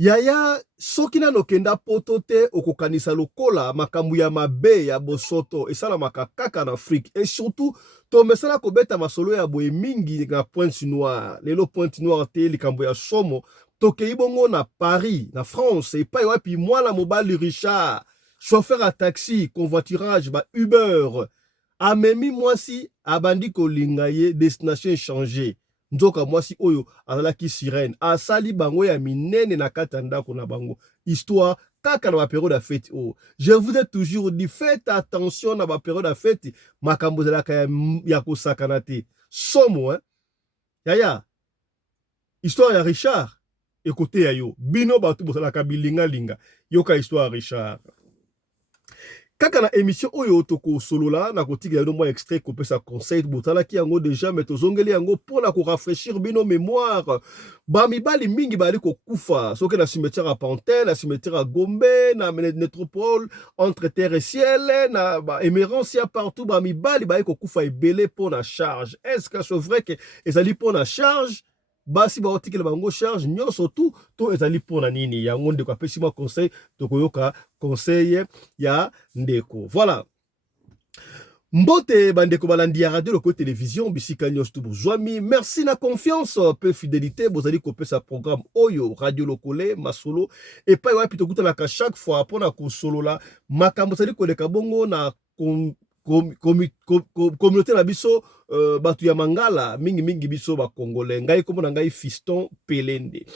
Yaya soki nano kenda poto te okokanisa lokola makambo ya mabe ya bosoto esalamaka kaka na Afrique et surtout tomesala kobeta masolo ya boye mingi na Pointe Noire lelo Pointe Noire te likambo ya somo tokei bongo na Paris na France epai wapi mwana mobali Richard chauffeur à taxi convoiturage ba Uber amemi mwasi abandi kolinga ye destination échangée nzoka mwasi oyo azalaki sirène asali bango ya minene na kati ya ndako na bango histoire kaka na ba période ya fête oh. Je vous ai toujours dit faites attention na ba période ya fête makambo ezalaka ya kosakana te somo hein yaya histoire ya Richard ekote ya yo bino bato bosalaka bilinga yoka histoire ya Richard kaka na émission oyo toko solola na kotika yo mwa extrait ko pesa conseil botala ki yango déjà mais tozongeli yango pona ko rafraîchir bino mémoire ba mibali mingi bali ko kufa soki na cimetière à Pantin na cimetière à Gombe na métropole entre terre et ciel na ba émérance ya partout ba mibali bali ko kufa ebele pona charge est-ce que c'est vrai que ezali pona charge basi ba otikela bango charge nyonso tout to ezali pona nini yango ndeko apesi ma conseil tokoyoka conseil ya ndeko voilà mbote bandeko balandi ya radio loko télévision bisika nyonso to bozwami merci na confiance peu fidélité bozali kopesa programme oyo radio lokole masolo et pa wapi tokutanaka chaque fois pona kosolola makambo zali koleka bongo na communauté na biso batu ya mangala mingi biso ba congolais ngai kombo na ngai Fiston Pelende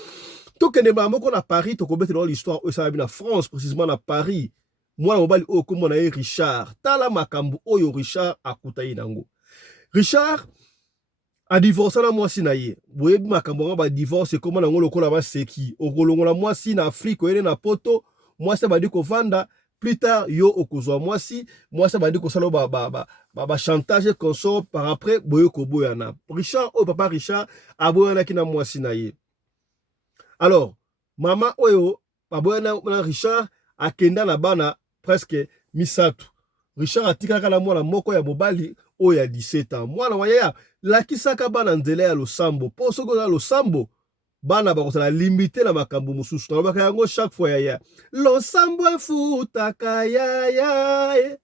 tokende ba moko na Paris tokobetela l'histoire oyo na France précisément na Paris mwana mobali oyo kombo na ye Richard tala makambo oyo Richard akutai nango Richard a divorcé na mwasi na ye boyebi makambo nga ba divorce kombo nango lokola ba seki okolongola mwasi na Afrique oyele na poto mwasi badi kovanda plus tard yo okozwa mwasi bandi kosala ba chantage consort par après boyo koboyana Richard oyo papa Richard aboyana kina mwasi na ye alors mama oyo aboyana na Richard akenda na bana presque misato Richard atikaka na mwana moko ya mobali oyo ya 17 ans mwana waya lakisaka bana nzela ya losambo po soko na losambo bana bakosala limité na makambo mususu tolobaka yango chaque fois yaya losambo efutaka yaya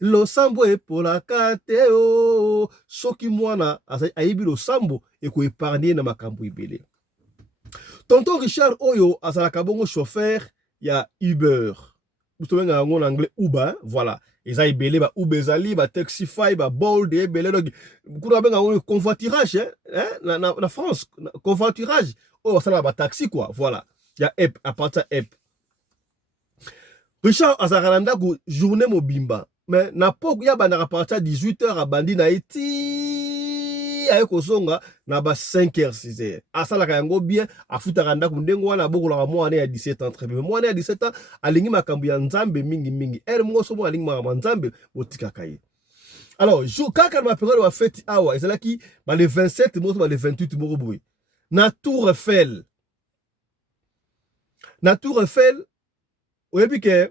losambo epolaka te o soki mwana ayibi losambo ekoepargne na makambo ebele tonton Richard oyo azalaka bongo chauffeur ya Uber butobenga yango en anglais Uber voilà eza ebele ba Uber ezali ba Taxify ba Bolt ebele donc kuna benga yango convoiturage na France convoiturage oyo basala ba taxi quoi voilà ya app à partir app Richard azalaka ndako journée mobimba mais na poko ya banda à partir 18h à bandi na eti aye kozonga na ba 5h 6h asalaka yango bien afutaka ndako ndengo wana bokolaka mwana ya 17 ans très bien mwana ya 17 ans alingi makambo ya nzambe mingi elle moso mo alingi makambo nzambe botikaka ye alors kaka ma période wa fête awa ezalaki ba le 27 moto ba le 28 moko boye na Tour Eiffel oyebi ke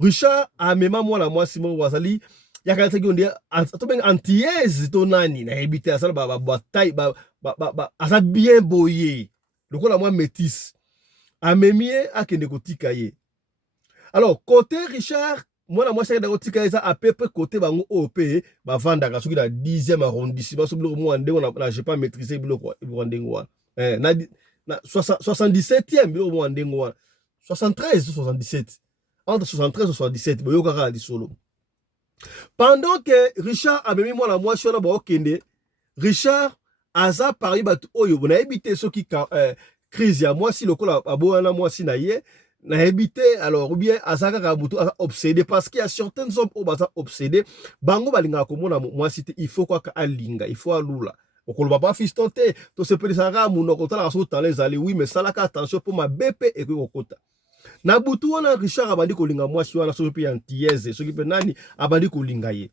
Richard amema mwana mwasi mo wazali yakata ki atobenga antillaise to nani na ebité asala ba bataille asa bien boyé lokola mwa métis amemie akende kotika ye alors côté Richard mwana mwasi akenda kotika eza à peu près côté bango OP ba vandaka soki na 10e arrondissement so biloko mwa ndengo na j'ai pas maîtrisé biloko ndengo na 77e biloko mwa ndengo 73 ou 77 entre 73 et 77 boyokaka ali solo pendant que Richard a mis moi la moitié na ba okende Richard aza parmi batu oyo na ebité soki crise ya mwasi lokola aboyana mwasi na ye na ebité alors ou bien azaka ka butu obsédé parce qu'il y a certains hommes au baza obsédé bango balinga ko mona mwasi te il faut quoi alinga il faut alula okoloba ba Fiston te to se pele sanga munoko tala so tala zali oui mais salaka attention pour ma BP et kokota na butu wana Richard abandi kolinga mwasi wana soki pe antillaise soki pe nani abandi kolinga ye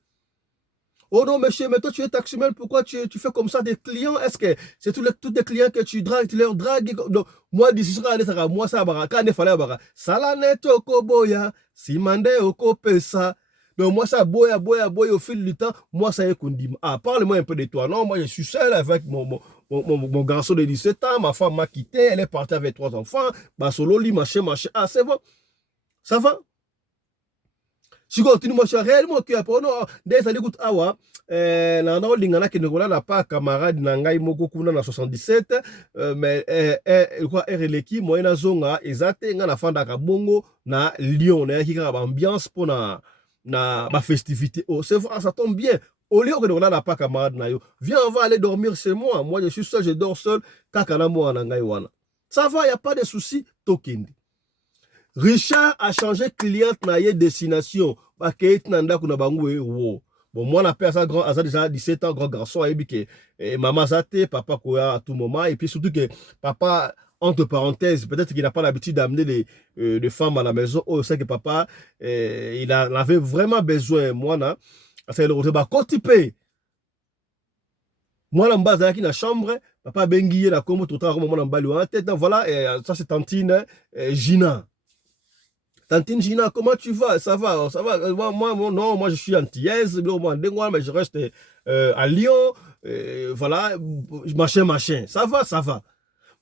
oh non monsieur mais toi tu es taximan pourquoi tu fais comme ça des clients est-ce que c'est tous les clients que tu dragues tu leur dragues donc moi d'ici sera aller ça moi ça baraka ne fallait baraka sala neto koboya simande okopesa donc moi ça boya au fil du temps moi ça est kondima parle-moi un peu de toi non moi je suis seul avec mon garçon de 17 ans, ma femme m'a quitté, elle est partie avec 3 enfants, bah solo li machin machin. Ah c'est bon. Ça va. Si continue moi je suis réellement que pour non des années écoute awa na na lingana ke ngola la pa camarade na ngai moko kuna na 77 mais quoi RLeki moi na zonga ezate nga na fanda ka bongo na Lyon na kika ba ambiance pour na ba festivité. Oh c'est vrai ça tombe bien. Au lieu que de la pas camarade na yo, viens on va aller dormir chez moi. Moi je suis seul, je dors seul kaka na moi na ngai wana. Ça va, y a pas de souci tokindi. Richard a changé client na ye destination. Ba keit na ndako na bango wo. Bon, moi, la personne grand, a déjà 17 ans, grand garçon, et puis que maman zate, papa quoi à tout moment, et puis surtout que papa, entre parenthèses, peut-être qu'il n'a pas l'habitude d'amener les femmes à la maison. Oh, c'est que papa, il avait vraiment besoin, moi, là, c'est le retour, bah, côté moi, là, bas dans la chambre, papa benguié, la comme tout le temps, moi, là, tête, voilà, ça, c'est tantine, Gina. Tantine Gina, comment tu vas? Ça va, ça va. Moi, non, moi je suis antillaise, mais je reste à Lyon. Voilà, machin. Ça va, ça va.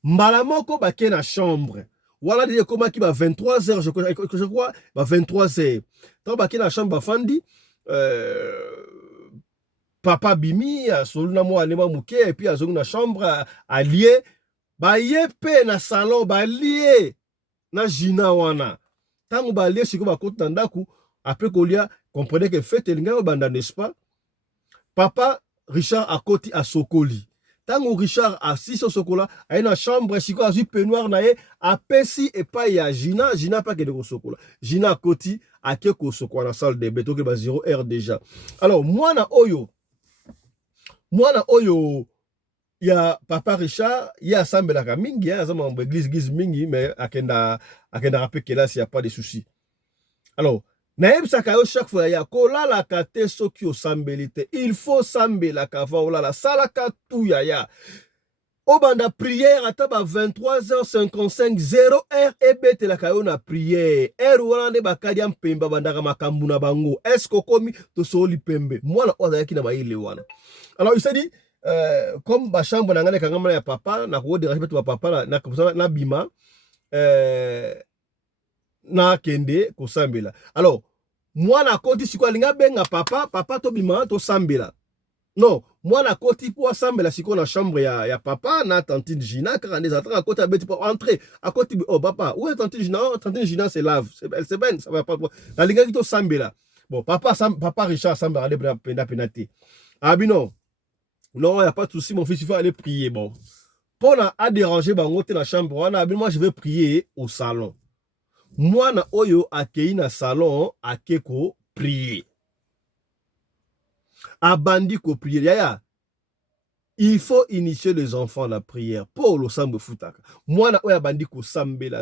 Malamoko ba ken na chambre. Voilà, dit comment qui va 23h, je crois, 23h. Tant ba ken na chambre fandi, papa bimi, soluna mo alema muke, et puis azongu na chambre à lié. Ba yepe na salon, ba lié na Gina wana. Tango ba lié siko ba kote na ndaku, après kolia, comprenez que fête elinga banda, n'est-ce pas? Papa Richard a koti a sokoli. Tango Richard a 6 au sokola, a une chambre, siko a peignoir na ye, a pesi et pas ya Gina, Gina pas que de sokola. Gina a koti a keko sokola na salle de béton que ba 0 heure déjà. Alors moi na oyo, il y a papa Richard, il y a Sambela Mingi, il y a Zama église Mingi, mais akenda rappel que là, s'il n'y a pas de soucis. Alors, Naïm Sakayo, chaque fois, il y a Kola la kate soki o sambelite. Il faut sambela kava ola la salaka tout ya. Obanda prière à taba 23h55, 0h et bête la kayo na prière. Erwande bakadiam pemba bandaka makambuna bango. Est-ce que komi to soli pembe? Moi, na oza yaki na baile wana. Alors, il s'est dit, comme ba chambre na ngane kangama ya papa, na ko déranger to papa na bima, na kende ko sambela. Alors, moi na koti siko linga benga papa to bima to sambela. Non, moi na koti pour sambela siko na chambre ya papa na tantine Gina car les autres à côté à pour entrer à côté oh papa où est tantine Gina? Tantine Gina c'est lave, c'est ben ça va pas la linga qui to sambela. Bon, papa Richard sambela aller penate. Ah bino. Non, il n'y a pas de souci, mon fils, il faut aller prier. Bon. Pour à déranger, dans la chambre, moi, je vais prier au salon. Moi, na oyo, akei na salon, akeko, prier. Abandi ko prier. Yaya, il faut initier les enfants à la prière. Pour le sambe futaka. Moi, na oyo, abandi ko sambela.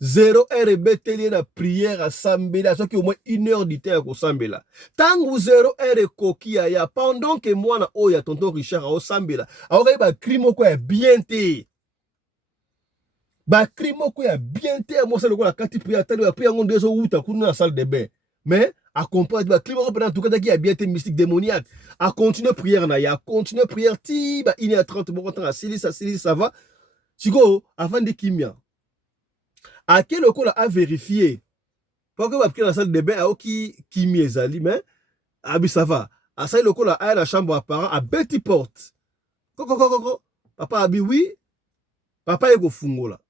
0 heure beteli na prière à sambela. Ça qui au moins 1 heure du temps ko sambela. Tangu 0 heure koki ya pendant que moi na oyo tonton Richard a sambela. Alors ba crimo ko ya bien té. Ba crimo ko ya bien té. Moi c'est le ko la kati prière tali ya prière ngonde zo uta kuna na salle de bain. Mais à comprendre ba crimo ko pendant tout cas qui a bien té mystique démoniaque. À continuer prière na ya, continuer prière ti ba 1h30 bon temps à Silis ça va. Siko avant de kimia. À quel local a vérifié? Parce que après la salle de bain, qui ezali, mais ça va. À ça, le local a la chambre à parents à Betty Porte. Papa a dit oui. Papa est au fungola.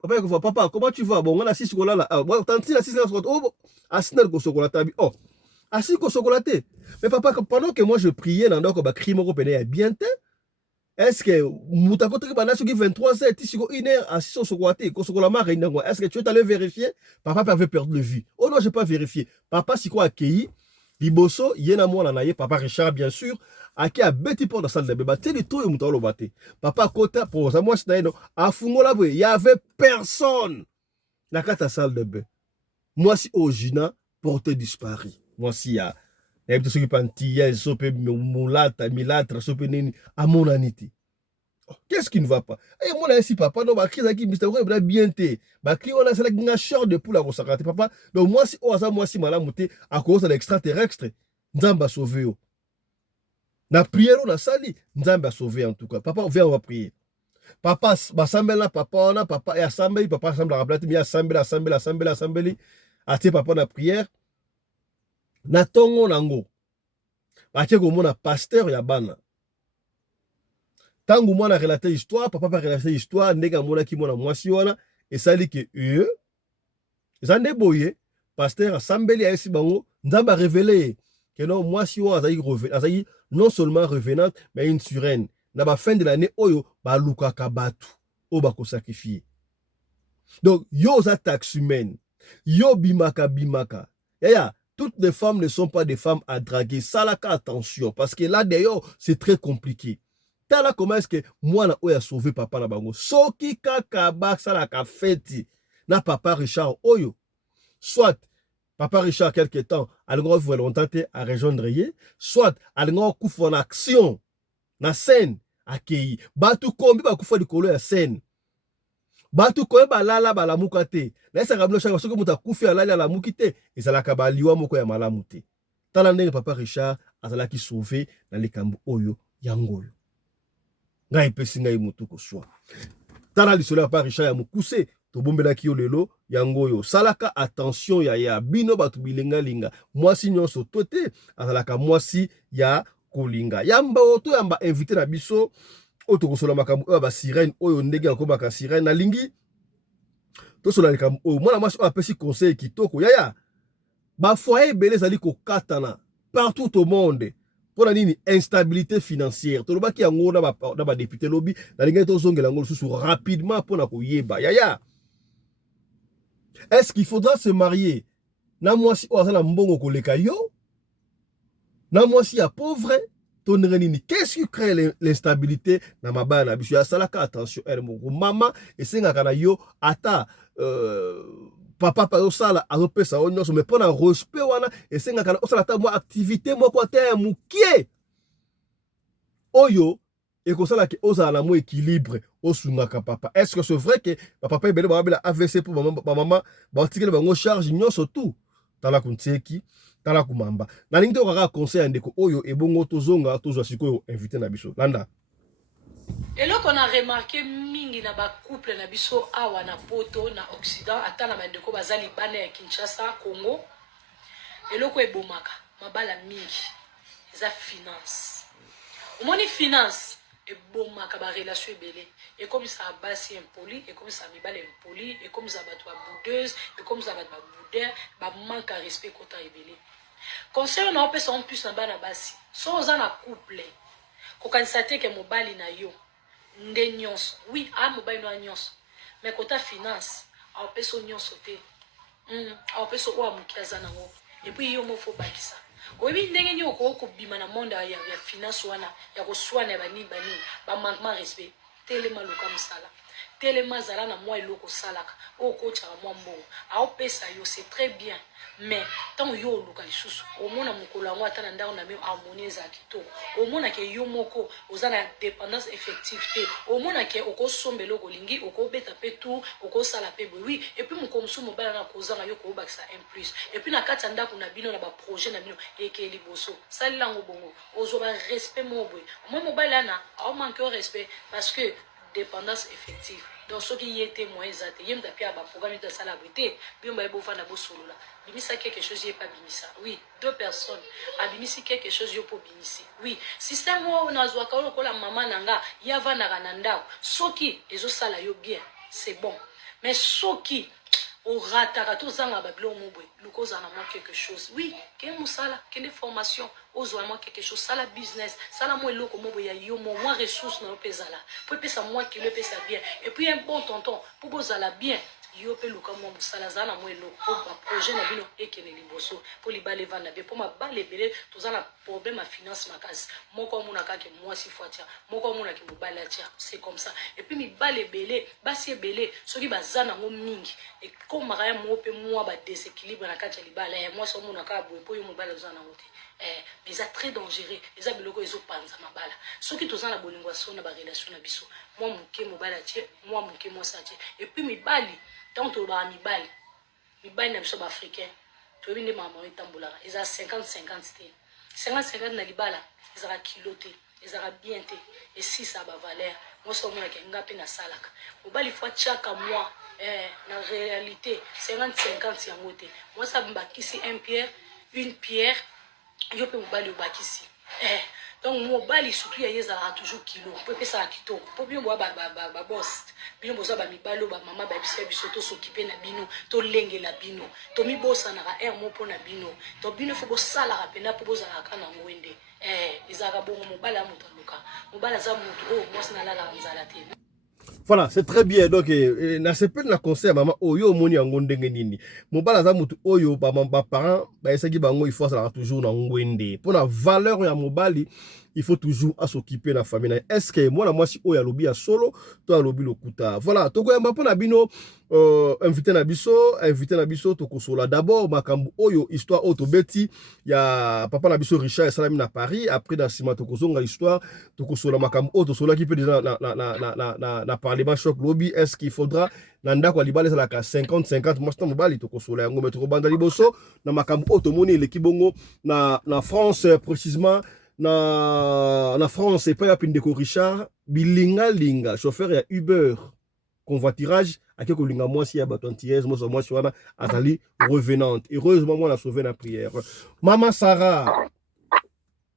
Papa, comment tu vas? Bon, on a 6 chocolats là. Tanti la 6 chocolats. Oh, assis dans le chocolat. Oh, assis au chocolaté. Mais papa, pendant que moi je priais dans le crime européen bien temps. Est-ce que Moutako qui 23h, tu 1h à 6 est-ce que tu es allé vérifier? Papa avait perdu le vue. Oh non, je n'ai pas vérifié. Papa, si quoi accueilli, Liboso, Yena Mouana Naye, papa Richard, bien sûr, a qui a bêti pour la salle de bébé. Télé tout et Moutalo Baté. Papa Kota, pour ça, moi, c'est à Fungola, il n'y avait personne dans la salle de bébé. Moi, si au Gina, porté disparu. Moi, si il y a. Et puis, ceux qui pantillaient, sope moulata, milatra, sope nini, à mon anité. Qu'est-ce qui ne va pas? Et moi, là, si papa, non, bah, qui est qui m'a bien té. Bah, qui on a, c'est la gâcheur de poule à consacrer, papa. Donc, moi, si, moi, si, madame, à cause de l'extraterrestre, Nzamba sauvé. Na prière on a sali, Nzambe a sauvé en tout cas. Papa, viens on va prier. Papa, basambela papa ona papa et assemblée papa assemble la plate mi assemblée atie papa na prière na tongo nango. Atie ko mona pasteur ya bana. Tangu mwana relater histoire, papa pa relater histoire, ndega mona ki mona mwasi wana esali ke ezande boye pasteur assemblée esi bango Nzambe a révélé que non mwasi wana azali non seulement revenante mais une sirène. Na ba fin de l'année oyo ba lukaka batu o ba ko sacrifier. Donc yo za taxe humaine. Yo bimaka bimaka. Yaya, toutes les femmes ne sont pas des femmes à draguer. Ça là attention parce que là d'ailleurs c'est très compliqué. Tala comment est-ce que moi na oya sauvé papa na bango. Soki kaka ba sala ka feti na papa Richard oyo. Soit papa Richard quelque temps algo volonté à rejoindre yé, soit algo kufa en action na scène akei. Batu kombi ba kufa likolo ya scène. Batu koye balala balamuka te. Laisa kabilo shaka soki muta kufi alali alamuki te, ezalaka baliwa moko ya malamu te. Tala ndenge papa Richard azalaki sauvé na likambo oyo yangoyo. Ngai pesi ngai mutu ko swa. Tala lisolo ya papa Richard ya mukuse to bombelaki yo lelo yangoyo. Salaka attention ya bino batu bilenga linga. Mwasi nyonso tote azalaka mwasi ya kolinga. Yamba oto yamba invité na biso oto kosola makambo oyo ba sirène oyo ndenge akomaka sirène na lingi to sola likambo oyo mwana mwasi oyo apesi conseil kitoko yaya ba foyer belé zali ko katana partout au monde pour la nini instabilité financière to lobaki yango na ba député lobby na lingi to zongela ngolo susu rapidement pour na koyeba yaya est-ce qu'il faudra se marier na mwasi oyo azala mbongo koleka yo na mwasi ya pauvre. Qu'est-ce qui crée l'instabilité dans ma bana? Je suis à attention, maman, et c'est un yo, ata, papa, pa sala, azope sa onyo, mais pour un respect, et c'est un osala, moi, activité, moi, quoi, t'es moukier. Oyo, et comme ça, là, osa la mo équilibre, osungaka papa. Est-ce que c'est vrai que papa est belé, bah, AVC pour maman, bah, tirer le charge, non, surtout, dans la kunteki. Tala kumamba na ningi to kaka conseil ndeko oyo ebongo tozonga tozwa sikoyo invité na biso landa eloko na remarqué mingi na ba couple na biso awa na poto na Occident ata na bandeko bazali bana ya Kinshasa Congo eloko ebomaka mabala mingi eza finance omoni finance ebomaka ba relation ebele et comme ça basi impoli et comme ça mibale impoli et comme ça bato ba boudeuse et comme ça bato ba boudeur ba manque à respect kota ebele. Conseil on a opé son plus en bas na basi. So oza na couple. Ko kanisate ke mobali na yo. Nde nyonso. Oui, a mobali no nyonso. Mais kota finance, a opé so nyonso te. A opé so wa mukiaza nango. Et puis yo mo fo bakisa. Oyebi ndenge ni oko bima na monde ya finance wana ya ko swana bani ba manquement respect. Telema luka musala. Telema zala na moi eloko salaka. Oko tchaka moi mbongo. A opé ça yo c'est très bien. Mais tant yo luka lisusu omona mukolo yango ata na ndako na me harmonie za kitoko omona ke yo moko ozana dépendance effective te omona ke okosombela okolingi okobeta pe tout okosala pe boy oui et puis mokomsu mobala na kozanga yo kobakisa un plus et puis na kati ya ndako na bino na ba projet na bino eke liboso salango bongo ozo ba respect mo boy moi mobala na a manque respect parce que dépendance effective. Donc ce qui était moins exact, il y a un programme de salabilité, bien bah bon fan d'abo solo là. Bimisa quelque chose y est pas bimisa. Oui, deux personnes. Abimisi quelque chose y est pas bimisi. Oui, système où on a zoaka on la maman nanga, yava narananda. Soki ezo sala yo bien, c'est bon. Mais soki au ratarato zanga bablo mobwe lukoza na moi quelque chose oui ke musala ke des formations ozo moi quelque chose sala business sala moi loko mobwe ya yo moi ressources na pezala pour pesa moi qui le pesa bien et puis un bon tonton pour bozala bien yo pe luka moi musala zana moi loko ba projet na bino ekene liboso pour libale vanda bien pour ma bale belé tozana problème à finance makasi moko mona kake moi si foatia moko mona ki mobala tia c'est comme ça et puis mi bale belé basi belé soki bazana ngo mingi et comme mara mo pe moi ba déséquilibre na kati ya libala et moi so mona ka bo po yo mobala zana ngote mais ça très dangereux les abiloko ezo panza mabala soki tozana bolingo sona ba relation na biso moi muke mobala tie moi muke moi sa tie et puis mi bali tant to ba mi bali na biso ba africain to binde mama etambola eza 50-50 te 50-50 na libala ezaka kilo te ezaka bien te et si ça ba valeur moi so mona ke ngapi na salaka mobali fois chaque mois na réalité 50-50 yango te moi ça mbakisi une pierre yo pe mobali obakisi donc mobali surtout ya ezala toujours kilo po pe ça kitoko po bien boa ba boss bino boza ba mibalo ba mama ba biso to s'occuper na bino to lengela bino to mi bossa na ka mo po na bino to bino fo bosala ka pena po bozala ka na ngwende ezaka bongo mobala mutu aluka mobala za mutu moi sina la nzala te. Voilà, c'est très bien. Donc, na se peut na conseil maman oyo moni yango ndenge nini. Mobala za mutu oyo ba parents ba esaki bango il faut ça toujours na ngwende. Pour la valeur ya mobali, il faut toujours à s'occuper de la famille. Est-ce que moi si oya lobi ya solo, toi lobi lokuta. Voilà, toko ya mpa na bino invité na biso to kosola d'abord makambu oyo histoire auto beti ya papa na biso Richard Salami na Paris après dans sima to kozonga histoire to kosola makambu auto sola qui peut déjà na parlement choc lobby est-ce qu'il faudra nanda kwa libale ça la 50-50 moi c'est mobali to kosola yango metro banda liboso na makambu auto moni le kibongo na France précisément na France et pas ya pindeko Richard bilinga chauffeur ya Uber convoiturage à quelque linga moi si ya batontiez moi si wana azali revenante heureusement moi la sauvé la prière. Maman Sarah,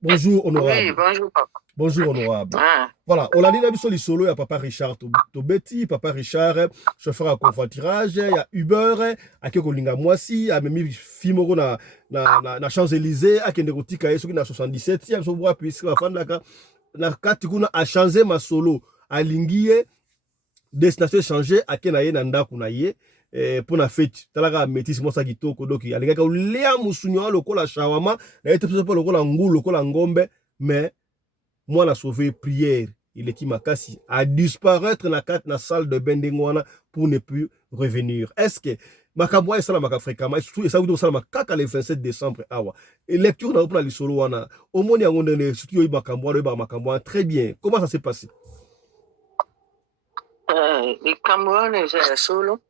bonjour honorable. Oui, bonjour papa. Bonjour honorable. Voilà, on a dit la solo solo ya papa Richard to Betty, papa Richard chauffeur à convoiturage ya Uber à quelque linga moi si a même fimoro na Champs-Élysées à kende kotika yeso na 77 ya so bois puisque la fin na kati kuna a changer ma solo a lingie destination changer à kenaye na ndaku na ye pour na fête talaka métis mo sa kitoko doki alingaka ulia musunyo lokola shawama na ete pas lokola ngulu lokola ngombe mais moi la sauver prière il est qui makasi à disparaître na salle de bendengwana pour ne plus revenir. Est-ce que makambo ya sala maka fréquemment surtout ça vous sala makaka le 27 décembre awa et lecture na pour la solo wana omoni yango ndene surtout yo makambo très bien comment ça s'est passé? Likambo wana eza ya solo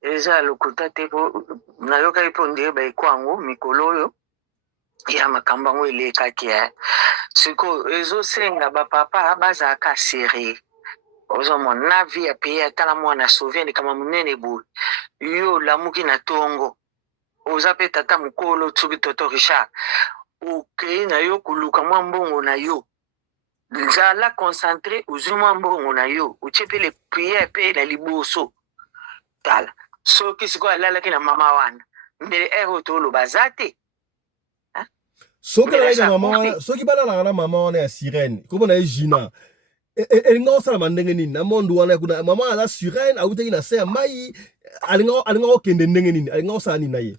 eza lokuta te po nayoka ipo ndie ba ikwango mikolo oyo ya makambo yango elekaki ya siko ezosenga bapapa bazalaka serie ozomona na vie ya pays atala mwana sauve likama munene boye yo lamuki na tongo oza pe tata mokolo tsuki toto Richard okei na yo koluka mwa mbongo na yo nzala concentré uzwi mwa mbongo na yo utie pe le priere pe na liboso tala soki sikoyo alalaki na mama wana mbele ere oyo toloba aza te soki alalaki na mama wana soki balalaka na mama wana ya sirene komona ye Gina elinga osalama ndenge nini na mondo wana kuna mama aza sirene autaki na se ya mai alinga okende ndenge nini alinga osala nini na ye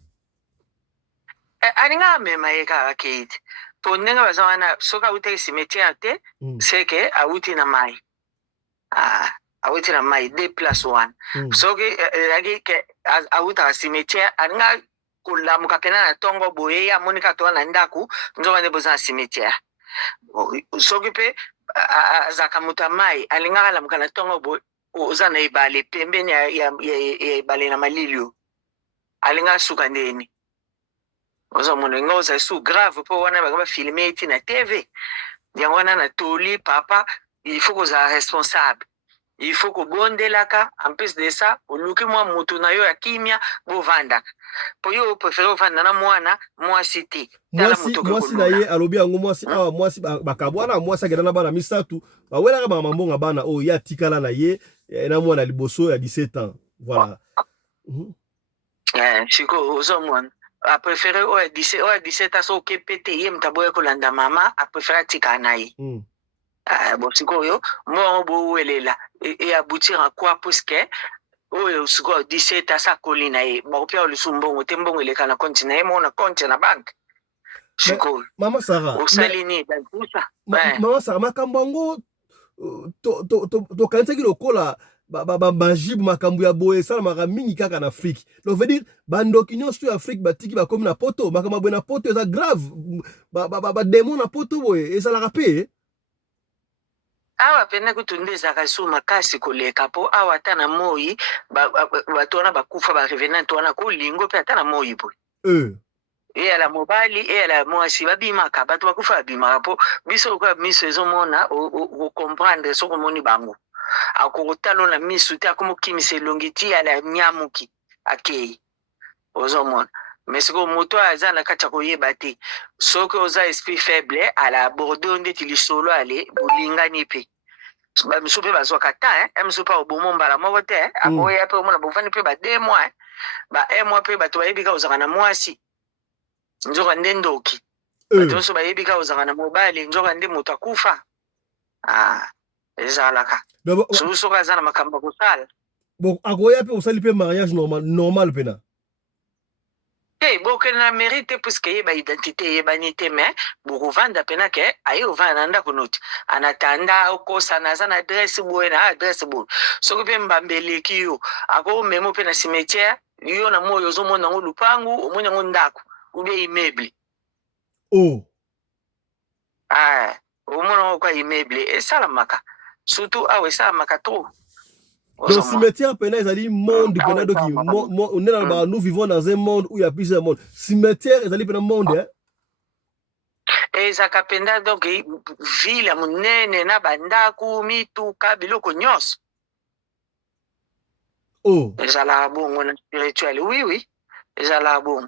alinga amema ye kaka keiti po ndenge baza wana soki autaki cimetière te seke auti na mai awuti na mai 2+1 soki elaki ke awutaka cimetière alinga kolamuka pena na tongo boye amonika to na ndaku nzoba nde boza na cimetière soki mpe azaka moto ya mai alingaka alamuka na tongo boye oza na ebale pembeni ya ebale na malilio alinga asuka ndeni ozomona nga oza su grave mpo wana baka bafilme eti na tv yango wana na toli papa il faut kozala responsable il faut kobondelaka en plus de ça oluki mwa motu na yo ya kimia bovandaka po yo prefere ovanda na mwana mwasi te mwasi na ye alobi yango mwasi awa mwasi bakabwana mwasi akenda na bana misatu bawelaka bamambonga bana oyo ye atikala na ye na mwana liboso ya 17 ans voilà siko ozomona apréféré oyo 17 ans so okepe te ye moto aboya kolanda mama apréféré atikala na ye bon sikoyo mbongo bowelela eaboutir en quoi puisque oyo sikoyo 17 asa koli na ye bakopia olusu mbongo te mbongo eleka na konti na ye mo na konti na banke sikoyo mama Sarah osali nini dantusa mama Sarah makambo yango tokanisaki lokola bajibu makambo ya boye esalamaka mingi kaka na Afrique donc veut dire bandoki nyonso ya Afrique batiki bakomi na poto makambo boye na poto eza grave bademo na poto boye ezalaka pe awa pena kutunde ezaka su makasi koleka po awa ata na moi bato wana bakufa barevenante wana kolingo mpe ata na moi boye et la mobali et la mwasi babimaka bato bakufa babimaka po biso kwa miso ezomona o comprendre so komoni bango akokotalo na miso te akomokimisa elongi ti ala nyamuki akei ozomona mais siko moto aza na kati ya koyeba te soki oza esprit faible ala aborde ndeti lisolo ale bolingani mpe bamisu mpe bazwaka ta misu mpe obomo mbala moko te akoya mpe omona bovandi mpe ba 2 mois ba 1 mois mpe bato bayebi ka ozalaka na mwasi nzoka nde ndoki bato nyonso bayebi ka ozalaka na mobali nzoka nde moto akufa ezalaka soki aza na makambo ya kosala akoya mpe osali mpe mariage normal pena bokende na mérite puisque yeba identité yebani te mais bokovanda pena ke aye ovanda na ndako noti anatanda okosana aza na adresse boye na adresse boye soki mpe mbambe eleki yo akomema mpe na cimetière yo na moyo ozomona yango lupangu omoni yango ndako ubie immeuble omona yango kwa immeuble esalamaka surtout awa esalamaka trop. Donc, cimetière pena ezali monde pena doki nous vivons dans un monde où il y a plusieurs mondes. Cimetière ezali pena monde ezaka penda donc ville munene na bandaku mituka biloko nyonso ezala bongo na spirituel oui ezala bongo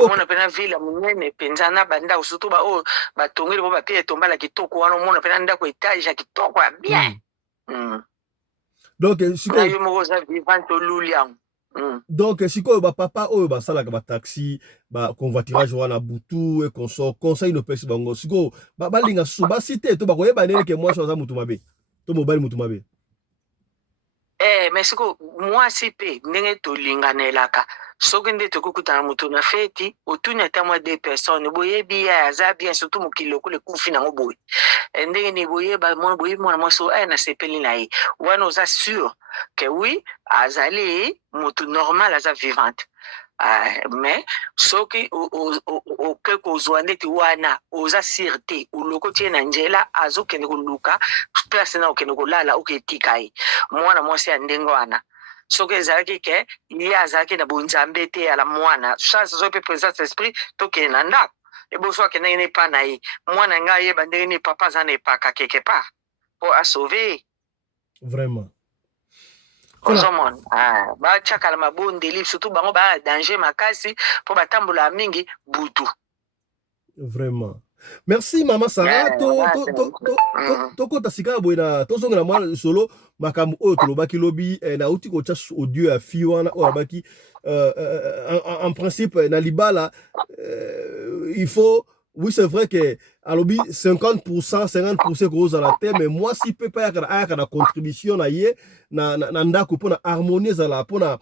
omona pena ville munene penza na bandaku surtout batongeli po bapie etombala kitoko wana omona pena ndako etage ya kitoko ya bien donc sikoyo bapapa oyo basalaka bataxi baconvoiturage wana butu e consort conseil nopesi bango sikoyo balinga susu basi te to bakoyeba ndenge ke mwasi aza mutu mabe to mobali mutu mabe mais sikoyo mwasi mpe ndenge tolinganelaka soki nde tokokutana moto na feti otuni ata mwa 2 personnes boyebi ye aza bien surtout mokili lokola ekufi nango boye ndenge ni boyeba boyebi mwana mwasi oyo nasepeli na ye wana oza sûr ke oui azali moto normal aza vivante mais soki oke kozwa ndeti wana oza sûr te oloko tie na nzela azokende koluka place na okende kolala oketika ye mwana mwasi ya ndenge wana soki ezalaki ke ye azalaki na bonzambe te ala mwana chance zo mpe présence esprit tokende na ndako eboso akendaki na epa na ye mwana ngai ayeba ndenge ni papa aza na epaka quelque part mpo asauve vraiment ozomona batiakala mabondeli surtout bango baa danger makasi mpo batambola mingi butu vraiment. Merci Mama Sarah. Tokota sika boy na tozongela mwa solo makambo oyo tolobaki lobi na uti ko tcha audio ya fiwana oyo baki en principe na libala il faut oui c'est vrai que alobi 50% 50% cause à la terre mais moi si peut pas aya na contribution na ye na ndako pour na harmonie za la pour na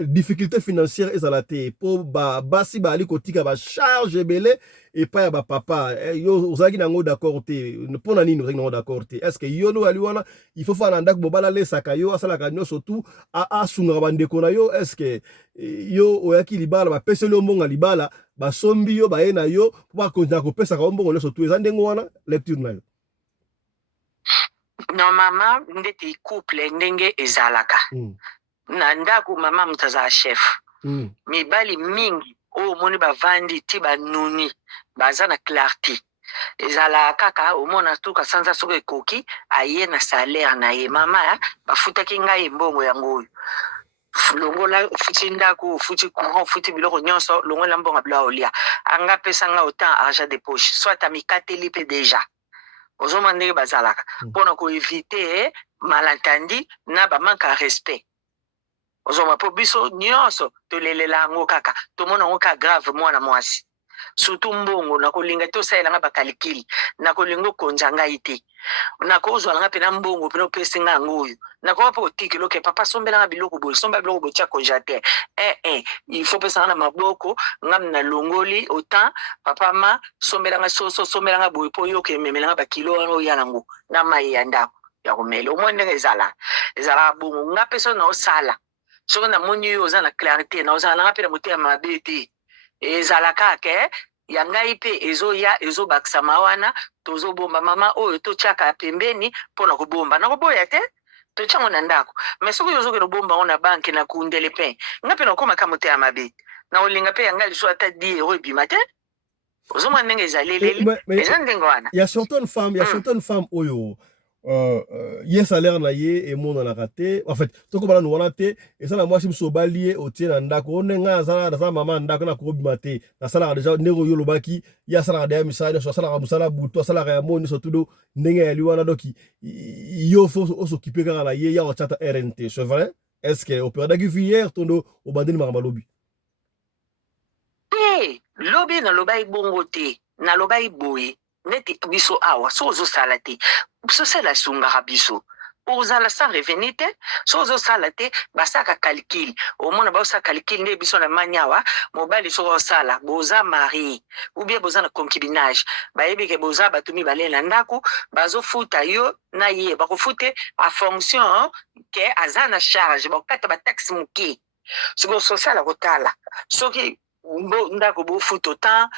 difficulté financière ezala te pour basi bali kotika ba charge belé et pas ba papa yo ozaki nango d'accord te pour na nini ozaki nango d'accord te est-ce que yo no ali wana il faut faire na ndako bobala lesaka yo asala ka nyo surtout a sunga bandeko na yo est-ce que yo oyaki libala ba peselo mbonga libala basombi yo baye na yo po bakontina kopesa ka mbongo nyonso tu eza ndenge wana lecture na yo normalement ndeti couple ndenge ezalaka na ndako mama moto azala chef mibali mingi oyo omoni bavandi ti banuni baza na clarté ezala kaka omona tuka sanza soki ekoki aye na salaire na ye mama bafutaki ngai mbongo yango oyo longola futi ndako futi courant futi biloko nyonso longola mbongo bila olia anga pesa nga autant argent de poche soit amikateli pe déjà ozoma ndenge bazalaka mpona koevite malentendi na bamanque ya respect ozoma po biso nyonso tolelela yango kaka tomona yango ka grave mwana mwasi surtout mbongo nakolinga te osalelanga bakalikili nakolinga okonza ngai te nakozwalanga mpena mbongo mpena opesi nga yango oyo nakoka mpe otikela oke papa sombelanga biloko boye somba biloko boye tia congélateur il faut pesanga na maboko ngam na longoli autant papa ma sombelanga soso sombelanga boye mpo oyo okememelanga bakilo wana oya nango na mai ya ndako ya komela omoi ndenge ezalaka bongo nga mpe so na osala soki namoni oyo oza na clarté na ozalanga mpe na motema mabe te ezalaka ke ya ngai mpe ezoya ezobakisama wana tozobomba mama oyo totiaka pembeni mpona kobomba nakoboya te totiango na ndako mais soki ozokende obomba ngo na banke na kundele mpe nga mpe nakomaka motema mabe na olinga pe yanga liso ata 10 € ebima te ozomona ndenge ezaleleli eza ndenge wana il y a certaines femmes oyo ye salaire na ye emonanaka te en fait toko bana wana te esala mwasi biso obali ye otie na ndako one nga azala mama ndako na kobima te nasalaka deja ndenge oyo olobaki ye asalaka deya misala nyonso asalaka mosala butu asalaka ya moi nyonso tudo ndenge yali wana doki yo fo osokipe kaka na ye ya otiata rnt c'est vrai est-ce que operdaki vi hier tondo obandeli makambo lobi lobi naloba ebongo te naloba eboye neti biso awa so ozosala te sosala esungaka biso ozala sans revenu te so ozosala te basaka calcul omona baosala calcul nde biso na mani awa mobali soko osala boza mari ou bien boza na concubinage bayebi ke boza bato mibale na ndako bazofuta yo na ye bakofute a fonction ke aza na charge bakokata bataxe moke soki ososala kotala soki ndako bofuta autant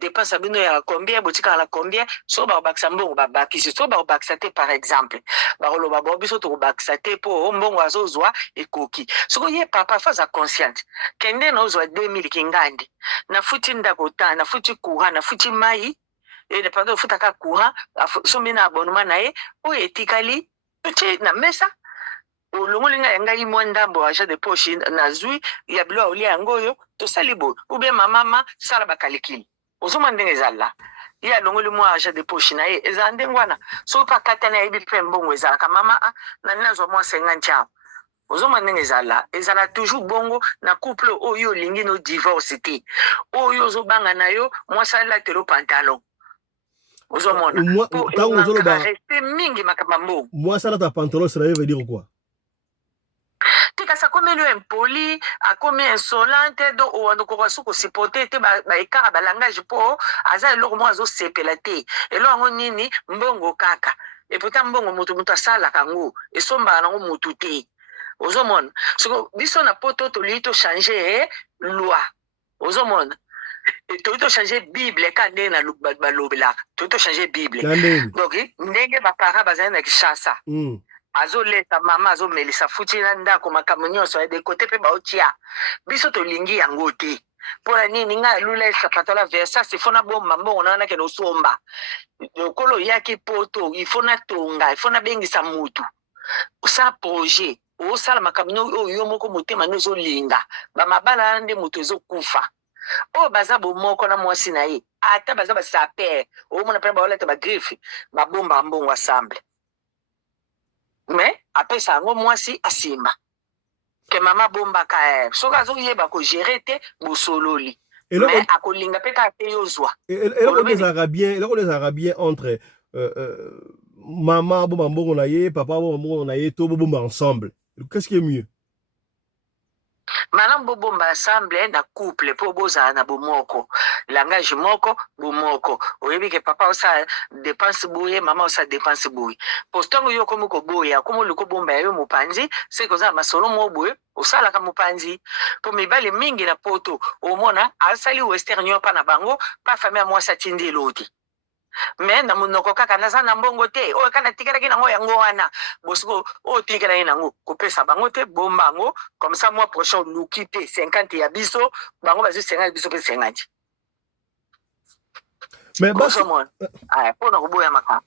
dépense bino ya combien botika na combien so bakobakisa mbongo babakisi so bakobakisa te par exemple bakoloba bo biso tokobakisa te mpo mbongo azozwa ekoki soki ye papa faza consciente kende na ozwa 2000 kingandi nafuti ndako ta nafuti courant nafuti mai pendant ofuta ka courant sombi na abonnement na ye oyo etikali totie na mesa olongolinga yangai mwa ndambo achat de poche nazwi ya bilo olia yango oyo tosali boye ou bien mamama sala bakalikili ozoma ndenge ezala ye alongoli mwa achat de poche na ye ezala ndenge wana soki mpe akata na yebi mpe mbongo ezalaka mama nani nazwa mwa 50 awa ozoma ndenge ezala toujours bongo na couple oyo olingi no divorce te oyo ozobanga na yo mwasi alatelo pantalon ozomona reste mingi makambo mbongo mwasi alata pantalon cela veut dire quoi tika sa komi lo impoli akomi insolente donc owanda kokoka soki osupporte te baekara balangage mpo aza eloko moko azosepela te eloko yango nini mbongo kaka epota mbongo moto asalaka yango esombaka nango motu te ozomona soki biso na poto tolii tochange loi ozomona toyi tochange bible ka ndenge na balobelaka toyi tochange bible donc ndenge bapara bazali na kishasa azoleta mama azomelisa futi na ndako makambo nyonso ya dekote mpe baotia biso tolingi yango te mpona nini ngai alula esapatola versasi ifo na bomba mbongo na wana kende osomba lokolo oyaki poto ifo na tonga ifo na bengisa mutu sa projet osala makambo oyo yo moko motema no ezolinga bamabala nde moto ezokufa oyo baza bomoko na mwasi na ye ata baza basaper omona mpena baoleta bagriffe babomba mbongo assemble mais apesa yango mwasi asimba ke mama bombaka soki azoyeba kogere te bosololi mais akolinga mpe kaka te yozwa eloko ezalaka bien entre mama bomba mbongo na ye papa bomba mbongo na ye to bobomba ensemble qu'est-ce qui est mieux malamu bobomba ensemble na couple mpo bozala na bomoko langage moko bomoko oyebi ke papa osala dépense boye mama osala dépense boye po ntango yo komi koboya komi oliko bomba ya yo mopanzi seke ozala masolo mo boye osalaka mopanzi mpo mibale mingi na poto omona asali western yo mpa na bango mpa fami ya mwasi atindi eloti me na monoko kaka naza na mbongo te oyo kana tikalaki nango yango wana bosiko oyo tikalaki nango kopesa bango te bomba yango comme ça mois prochain oluki te 50 ya biso bango bazwi 50 biso mpe 50 mais basi mpona koboya makambo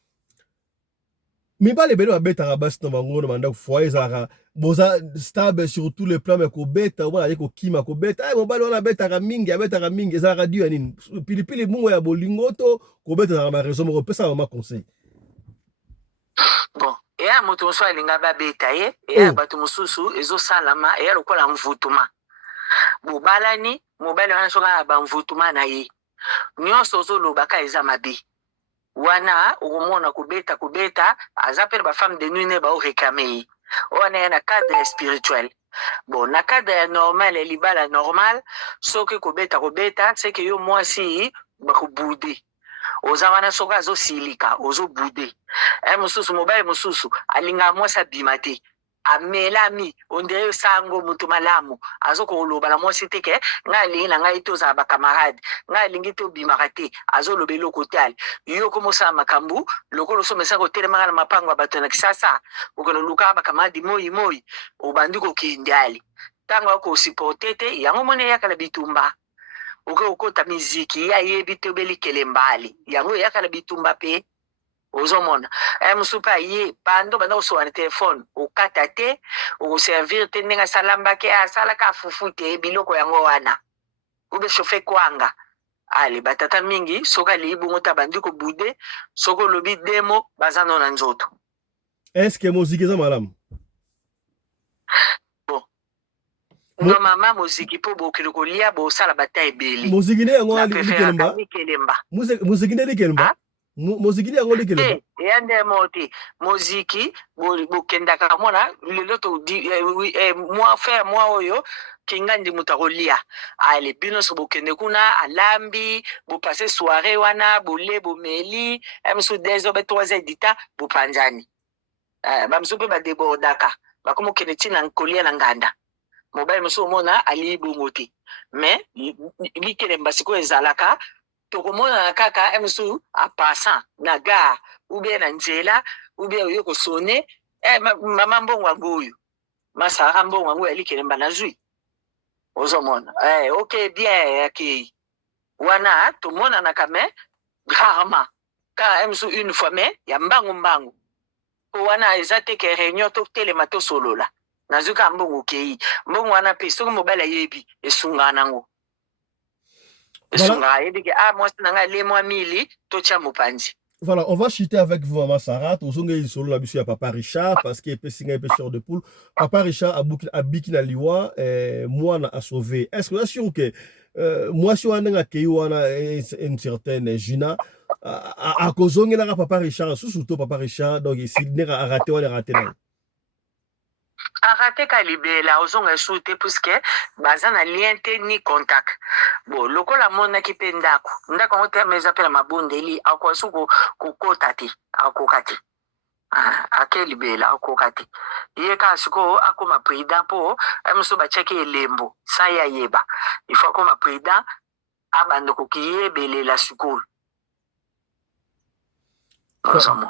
mibale ebele babetaka basi na bango na bandako foyer ezalaka boza stable sur tous les plans me kobeta omona aye kokima kobeta mobali wana abetaka mingi ezalaka dio ya nini pilipili bungo ya bolingo to kobeta ezalaka baraison moko opesaka mama conseil bon eya moto mosusu alinga babeta ye eya bato mosusu ezosalama eya lokola mvutuma bobalani mobali wana soki na bamvutuma na ye nyonso ozolobaka eza mabe wana okomona kobeta aza mpe na bafemme de nuit ne baorekame ye wana ya na cadre spirituel bon na cadre ya normal ya libala normal soki kobeta seke yo mwasi bakobude oza wana soki azosilika ozobude mosusu mobali mosusu alingaka mwasi abima te amelami ondire sango moto malamu azokoloba na mwasi te ke ngai alingi na ngai tozala bakamarade ngai alingi tobimaka te azoloba eloko te ali yo komosala makambo lokolo osomesa kotelemaka na mapango ya bato na kisasa okolo lukaka bakamaradi moi obandi kokende ali tanga ko supporter te yango mone yakala bitumba okota miziki ya yebi te beli kelembali yango yakala bitumba pe ozomona musupa ye bando banda osoana telefone okata te okoservir te ndenge asalamba ke asalaka afufu te biloko yango wana ube shofe kwanga ale batata mingi soka liibungo ta bandi ko bude soko lobi demo bazano na nzoto. Est-ce que moziki eza malamu? No mama moziki po bokilo kolia bo sala bata ebeli. Moziki ne yango ali kelemba. Moziki ne kelemba. Moziki ne yango kelemba. Yande moti moziki bokenda ka mona lelo to di moi faire moi oyo kingandi mutakolia ale bino so bokende kuna alambi bo passer soirée wana bole bomeli emso 2h ba 3h dita bo panjani bamso pe ba debordaka bakomo kende tina nkolia na nganda mobile muso mona ali bongoti mais likelemba siko ezalaka tokomona kaka emso a passant na gare ou bien na nzela ou bien oyo ko sonner mama mbongo ngoyo masara mbongo ngoyo likelemba na zui ozomona ok bien ok wana tomona na kame rarement ka emso une fois mais ya mbangu wana ezate ke réunion to telema to solola nazuka mbongo kei mbongo wana pe soko mobala yebi esungana ngo esunga yebi ke moi nanga le mois mili to cha mopanzi. Voilà, on va chuter avec vous, Maman Sarah. Tozonge solo la bisu ya Papa Richard parce qu'il est pessinga pêcheur de poule. Papa Richard a bikina liwa moi na a sauvé. Est-ce que vous êtes sûr que moi si on a une certaine Gina à kozonge na Papa Richard surtout Papa Richard donc ici n'a raté ou raté là. Arrêtez ka libela ozonga soute puisque bazana lien te ni contact bon lokola mona ki pendako ndako ngote meza pela mabondeli akwasu ko kotati akokati akelibela akokati ye ka siko akoma président po amso ba cheke elembo sa ya yeba il faut akoma président abando ko kiyebelela sukulu ozamo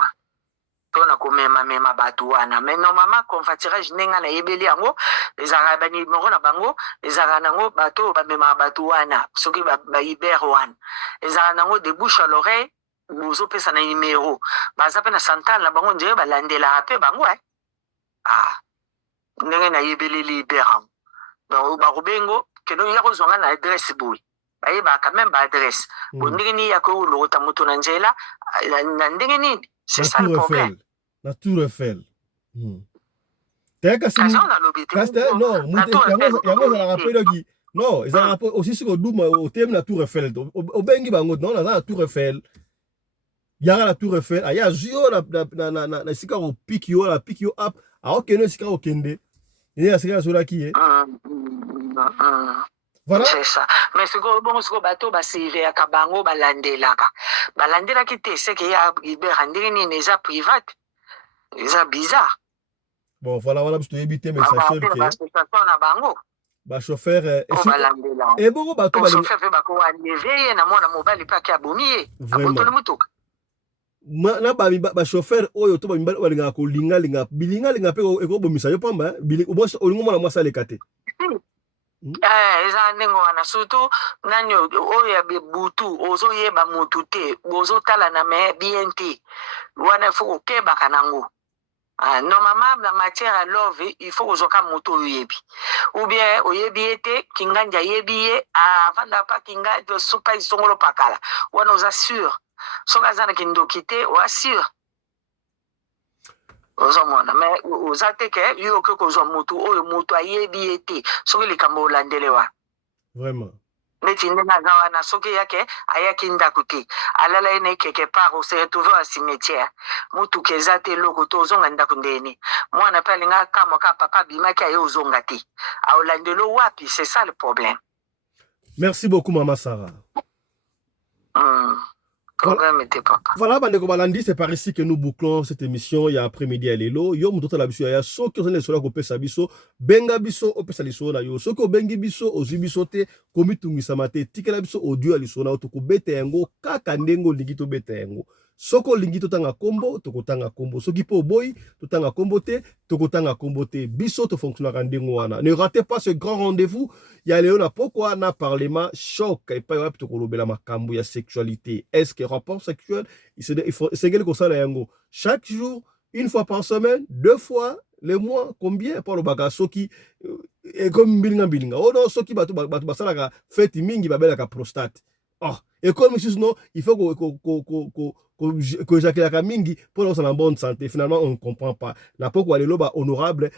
tona komema batu wana mais normalement confatirage nenga na yebeli yango ezaka bani moko na bango ezaka nango bato bamema batu wana soki ba iber wana ezaka nango de bouche à l'oreille bozo pesa na numéro baza pe na santal na bango nje balandela pe bango ndenge na yebeli libéra donc ba rubengo keno ya kozonga na adresse boy baye ba quand même ba adresse ndenge ni ya ko lokota moto na njela na ndenge ni c'est ça le problème. La Tour Eiffel. Teka sini. Non, yango za rappel qui. Non, ils ont rapport aussi sur Douma au thème la Tour Eiffel. Au bengi bango non, la Tour Eiffel. Yara la Tour Eiffel, aya zio na sika au pick you up. A okene sika au kende. Il y a sika zola qui est. Voilà. C'est ça. Mais ce que bon ce que bateau ba sive ya kabango balandelaka. Balandelaki te c'est que ya iberandiri ni neza private. C'est bizarre. Bon, voilà, parce que tu éviter mes chauffeurs qui ba chauffeur et bon bateau ba chauffeur fait ba ko lever na mona mobile pa ki abomier aboto le mutuka na ba chauffeur oyo to ba mibali balinga ko linga pe ko bomisa yo pamba bili olingo mona mwasa lekate eza ndenge wana surtout nani oyo ya butu ozo yeba mutu te ozo tala na me BNT wana faut keba kanango. Normalement, la matière à love, il faut que je moto yebi. Ou bien, au yebi ete, kinganja yebi avant de pas kinga de soupa isongolo pakala. Ou nous assure. Sokazana kindo kite, ou assure. Ozomona, mais ozate ke, yo ke ko zo moto, o moto yebi ete, soki likambo landelewa. Vraiment. Neti ndena gawana soki yake ayaki ndakuti alala ene quelque part on se retrouve à cimetière mutu kezate loko to zonga ndakundeni mwana pale nga kama ka papa bimaki ayo zonga ti aolandelo wapi c'est ça le problème. Merci beaucoup Maman Sarah. Voilà, bandeko balandi, c'est par ici que nous bouclons cette émission. Il y a après-midi à l'élo. Yo mutoto la biso ya so ki ozane sola ko pesa biso, benga biso o pesa liso na yo. So ko bengi biso ozi biso te komitungisa mate tikela biso audio ya liso na to ko bete yango kaka ndengo ligi to bete yango. Soko lingi totanga kombo, tokotanga kombo. Soki po boy, totanga kombo te, tokotanga kombo te. Biso to fonctionne wana. Ne ratez pas ce grand rendez-vous. Il y a Léona pourquoi na parlement choc et pas yop tokolobela makambo ya sexualité. Est-ce que rapport sexuel, il faut c'est quelque chose là yango. Chaque jour, une fois par semaine, 2 fois le mois, combien pour le baga soki et comme bilinga. Oh non, soki batu basala fête mingi babela ka prostate. Oh, et comme sinon, il faut que j'accueille la mingi pour être en bonne santé. Finalement, on ne comprend pas. La pourquoi les loba honorable